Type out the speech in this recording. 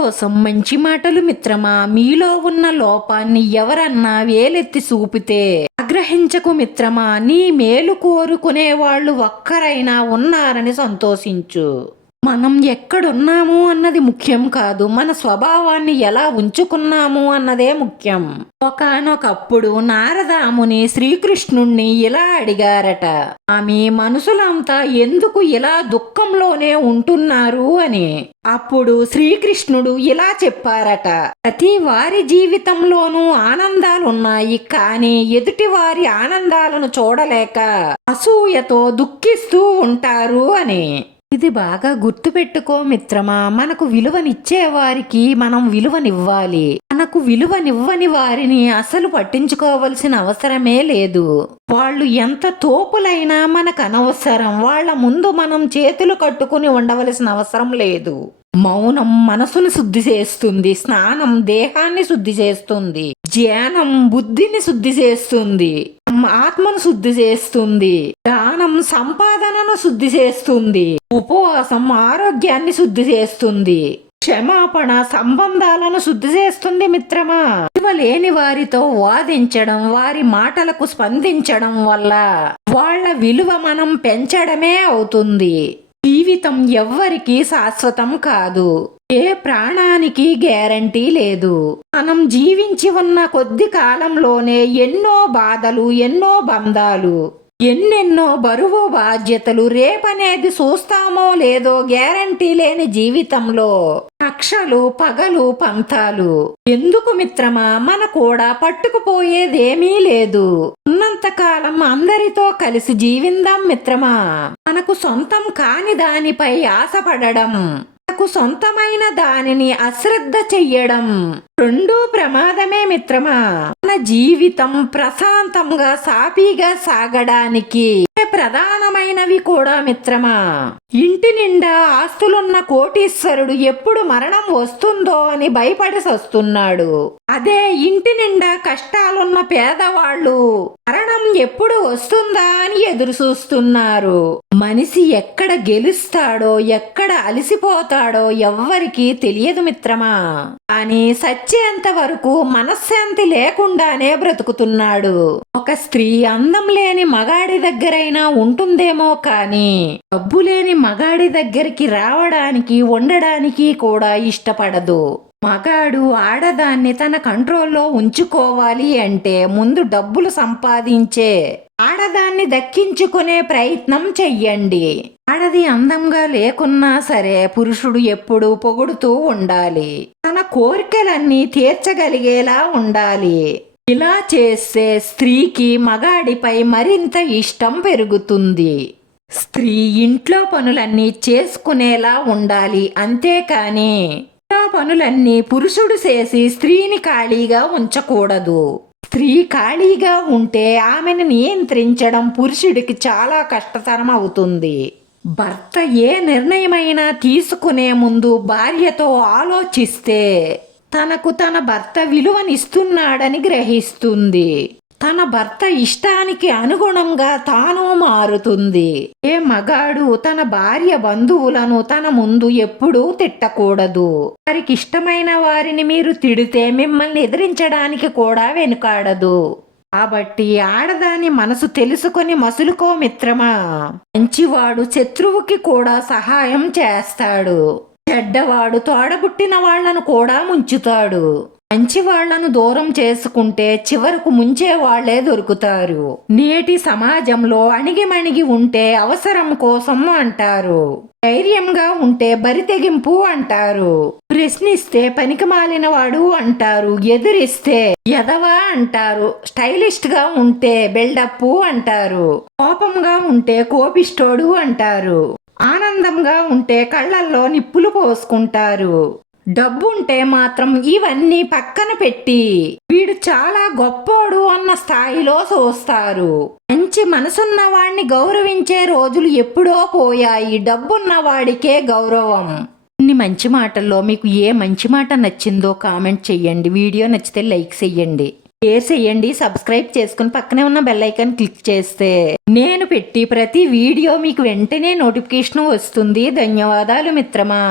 కోసం మంచి మాటలు మిత్రమా? మీలో ఉన్న లోపాన్ని ఎవరన్నా వేలెత్తి చూపితే ఆగ్రహించకు మిత్రమా? నీ మేలు కోరుకునే వాళ్ళు ఒక్కరైనా ఉన్నారని సంతోషించు. మనం ఎక్కడున్నాము అన్నది ముఖ్యం కాదు. మన స్వభావాన్ని ఎలా ఉంచుకున్నాము అన్నదే ముఖ్యం. ఒకనొకప్పుడు నారదాముని శ్రీకృష్ణుణ్ణి ఇలా అడిగారట ఆమె మనుషులంతా ఎందుకు ఇలా దుఃఖంలోనే ఉంటున్నారు? అని. అప్పుడు శ్రీకృష్ణుడు ఇలా చెప్పారట ప్రతి వారి జీవితంలోనూ ఆనందాలున్నాయి కానీ ఎదుటి వారి ఆనందాలను చూడలేక అసూయతో దుఃఖిస్తూ ఉంటారు అని. ఇది బాగా గుర్తుపెట్టుకో మిత్రమా మనకు విలువనిచ్చే వారికి మనం విలువనివ్వాలి. మనకు విలువనివ్వని వారిని అసలు పట్టించుకోవలసిన అవసరమే లేదు. వాళ్ళు ఎంత తోపులైనా మనకు అనవసరం. వాళ్ళ ముందు మనం చేతులు కట్టుకుని ఉండవలసిన అవసరం లేదు. మౌనం మనసును శుద్ధి చేస్తుంది. స్నానం దేహాన్ని శుద్ధి చేస్తుంది. ధ్యానం బుద్ధిని శుద్ధి చేస్తుంది. ఆత్మను శుద్ధి చేస్తుంది. దానం సంపాదనను శుద్ధి చేస్తుంది. ఉపవాసం ఆరోగ్యాన్ని శుద్ధి చేస్తుంది. క్షమాపణ సంబంధాలను శుద్ధి చేస్తుంది మిత్రమా. విలువ లేని వారితో వాదించడం వారి మాటలకు స్పందించడం వల్ల వాళ్ళ విలువ మనం పెంచడమే అవుతుంది. జీవితం ఎవ్వరికీ శాశ్వతం కాదు. ఏ ప్రాణానికి గ్యారంటీ లేదు. మనం జీవించి ఉన్న కొద్ది కాలంలోనే ఎన్నో బాధలు ఎన్నో బంధాలు ఎన్నెన్నో బరువు బాధ్యతలు రేపనేది చూస్తామో లేదో గ్యారంటీ లేని జీవితంలో కక్షలు పగలు పంతాలు. ఎందుకు మిత్రమా? మన కూడా పట్టుకుపోయేదేమీ లేదు. ఉన్నంతకాలం అందరితో కలిసి జీవిందాం మిత్రమా? మనకు సొంతం కాని దానిపై ఆశపడడం తనకు సొంతమైన దానిని అశ్రద్ధ చెయ్యడం రెండూ ప్రమాదమే మిత్రమా? మన జీవితం ప్రశాంతంగా సాఫీగా సాగడానికి ప్రధానమైనవి కూడా మిత్రమా? ఇంటి నిండా ఆస్తులున్న కోటీశ్వరుడు ఎప్పుడు మరణం వస్తుందో అని భయపడి వస్తున్నాడు అదే ఇంటి నిండా కష్టాలున్న పేదవాళ్ళు మరణం ఎప్పుడు వస్తుందా అని ఎదురు చూస్తున్నారు మనిషి ఎక్కడ గెలుస్తాడో ఎక్కడ అలసిపోతాడో ఎవ్వరికీ తెలియదు మిత్రమా. కానీ సచ్చేంత వరకు మనశ్శాంతి లేకుండానే బ్రతుకుతున్నాడు. ఒక స్త్రీ అందం లేని మగాడి దగ్గరైనా ఉంటుందేమో కానీ డబ్బు లేని మగాడి దగ్గరికి రావడానికి ఉండడానికి కూడా ఇష్టపడదు. మగాడు ఆడదాన్ని తన కంట్రోల్లో ఉంచుకోవాలి అంటే ముందు డబ్బులు సంపాదించే ఆడదాన్ని దక్కించుకునే ప్రయత్నం చెయ్యండి. ఆడది అందంగా లేకున్నా సరే పురుషుడు ఎప్పుడు పొగుడుతూ ఉండాలి. తన కోరికలన్నీ తీర్చగలిగేలా ఉండాలి. ఇలా చేస్తే స్త్రీకి మగాడిపై మరింత ఇష్టం పెరుగుతుంది. స్త్రీ ఇంట్లో పనులన్నీ చేసుకునేలా ఉండాలి అంతేకాని పనులన్నీ పురుషుడు చేసి స్త్రీని ఖాళీగా ఉంచకూడదు. స్త్రీ ఖాళీగా ఉంటే ఆమెను నియంత్రించడం పురుషుడికి చాలా కష్టతరం అవుతుంది. భర్త ఏ నిర్ణయమైనా తీసుకునే ముందు భార్యతో ఆలోచిస్తే తనకు తన భర్త విలువనిస్తున్నాడని గ్రహిస్తుంది. తన భర్త ఇష్టానికి అనుగుణంగా తాను మారుతుంది. ఏ మగాడు తన భార్య బంధువులను తన ముందు ఎప్పుడూ తిట్టకూడదు. వారికి ఇష్టమైన వారిని మీరు తిడితే మిమ్మల్ని ఎదిరించడానికి కూడా వెనుకాడదు. కాబట్టి ఆడదాని మనసు తెలుసుకొని మసులుకో మిత్రమా? మంచివాడు శత్రువుకి కూడా సహాయం చేస్తాడు. చెడ్డవాడు తోడబుట్టిన వాళ్ళను కూడా ముంచుతాడు. మంచి వాళ్ళను దూరం చేసుకుంటే చివరకు ముంచే వాళ్ళే దొరుకుతారు. నేటి సమాజంలో అణిగిమణిగి ఉంటే అవసరం కోసం అంటారు. ధైర్యంగా ఉంటే బరితెగింపు అంటారు. ప్రశ్నిస్తే పనికి వాడు అంటారు. ఎదురిస్తే ఎదవా అంటారు. స్టైలిస్ట్గా ఉంటే బిల్డప్ అంటారు. కోపంగా ఉంటే కోపిష్టోడు అంటారు. ఆనందంగా ఉంటే కళ్ళల్లో నిప్పులు పోసుకుంటారు. డబ్బు ఉంటే మాత్రం ఇవన్నీ పక్కన పెట్టి వీడు చాలా గొప్పోడు అన్న స్థాయిలో చూస్తారు మంచి మనసున్న వాడిని గౌరవించే రోజులు ఎప్పుడో పోయాయి. డబ్బున్న వాడికే గౌరవం. ఇన్ని మంచి మాటల్లో మీకు ఏ మంచి మాట నచ్చిందో కామెంట్ చెయ్యండి. వీడియో నచ్చితే లైక్ చేయండి షేర్ చేయండి సబ్స్క్రైబ్ చేసుకుని పక్కనే ఉన్న బెల్ ఐకాన్ క్లిక్ చేస్తే నేను పెట్టి ప్రతి వీడియో మీకు వెంటనే నోటిఫికేషన్ వస్తుంది. ధన్యవాదాలు మిత్రమా.